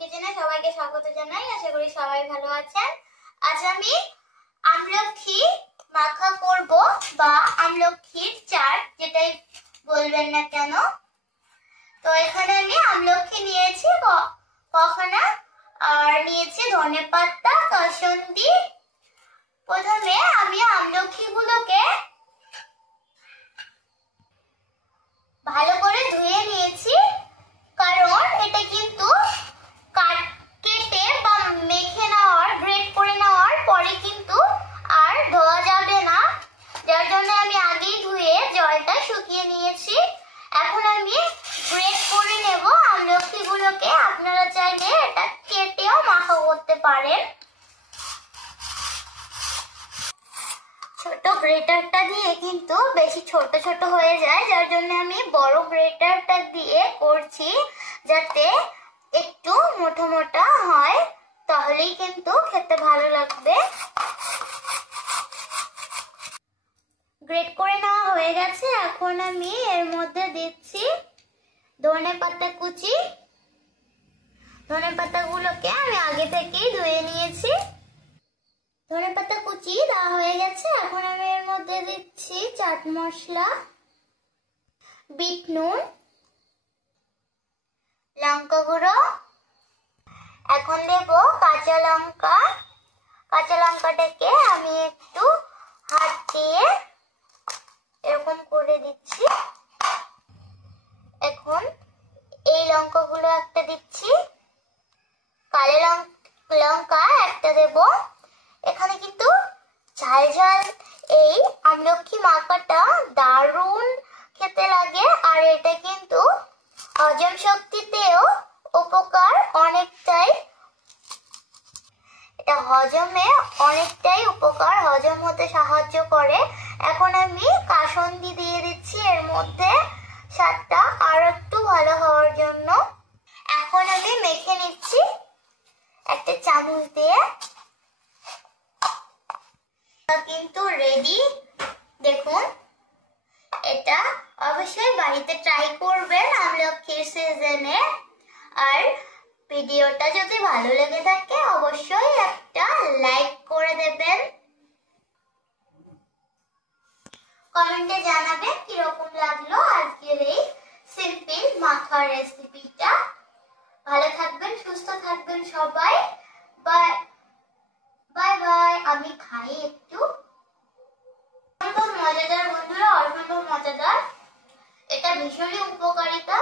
কিচেনে সবাইকে স্বাগত জানাই। আশা করি সবাই ভালো আছেন। আজ আমি আমলকি মাখা করব বা আমলকির চাট, যেটাই বলবেন না কেন। তো এখানে আমি আমলকি নিয়েছি কখনা, আর নিয়েছি ধনেপাতা, কাসুন্দি। প্রথমে আমি আমলকিগুলোকে ভালো করে ধুয়ে নিয়েছি, কারণ এটা কিন্তু কেটে বা মেখে নেওয়ার, গ্রেট করে নেওয়ার পরে কিন্তু আর ধোয়া যাবে না, যার জন্য আমি আগেই ধুয়ে জলটা শুকিয়ে নিয়েছি। এখন আমি গ্রেট করে নেব আমলকিগুলোকে। আপনারা চাইলে এটা কেটেও মাখা করতে পারেন। ছোট গ্রেটারটা দিয়ে কিন্তু বেশি ছোট ছোট হয়ে যায়, যার জন্য আমি বড় গ্রেটারটা দিয়ে করছি, যাতে একটু মোটা মোটা হয়, তাহলেই কিন্তু খেতে ভালো লাগবে। গ্রেট করে নেওয়া হয়ে গেছে। এখন আমি এর মধ্যে দিচ্ছি ধনেপাতা কুচি। ধনেপাতাগুলোকে আমি আগে থেকেই ধুয়ে নিয়েছি। ধনেপাতা কুচি দেওয়া হয়ে গেছে। এখন আমি এর মধ্যে দিচ্ছি চাট মশলা, বিট নুন, লঙ্কা গুঁড়ো। এখন দেব কাঁচা লঙ্কা। কাঁচা লঙ্কাটাকে আমি একটু হাত দিয়ে এরকম করে দিচ্ছি। এখন এই লঙ্কাগুলো একটা দিচ্ছি, কালো লঙ্কা একটা দেব। এখানে কিন্তু ঝাল ঝাল এই আমলকি মাখাটা দারুণ খেতে লাগে, আর এটা কিন্তু হজম শক্তিতেও উপকার অনেকটাই। এটা হজমে অনেকটাই উপকার, হজম হতে সাহায্য করে। এখন আমি কাসুন্দি দিয়ে দিচ্ছি এর মধ্যে, স্বাদটা আর একটু ভালো হওয়ার জন্য। এখন আমি মেখে নিচ্ছি একটা চামচ দিয়ে। কিন্তু রেডি, দেখুন। এটা অবশ্যই বাড়িতে ট্রাই করবেন আমলকির সিজনে। আর ভিডিওটা যদি ভালো লেগে থাকে অবশ্যই একটা লাইক করে দেবেন। কমেন্টে জানাবেন কিরকম লাগলো আজকের এই সিম্পল মাখার রেসিপিটা। ভালো থাকবেন, সুস্থ থাকবেন সবাই। Bye bye bye. আমি খাই একটু। মজাদার বন্ধুরা, অসম্ভব মজাদার। এটা ভীষণই উপকারিতা।